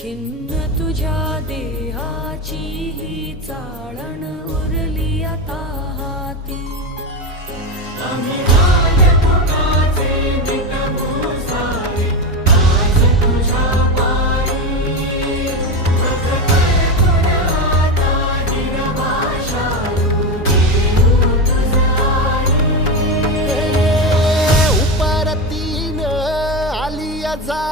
छिन्न तुझ्या देहाची ही चाळण उरली आता हाती. आम्ही राज तुझे निटमू सारे आज तुझ्या पायी. आता हिरवा शालू घेऊ तुझा. उपरतीन आली जा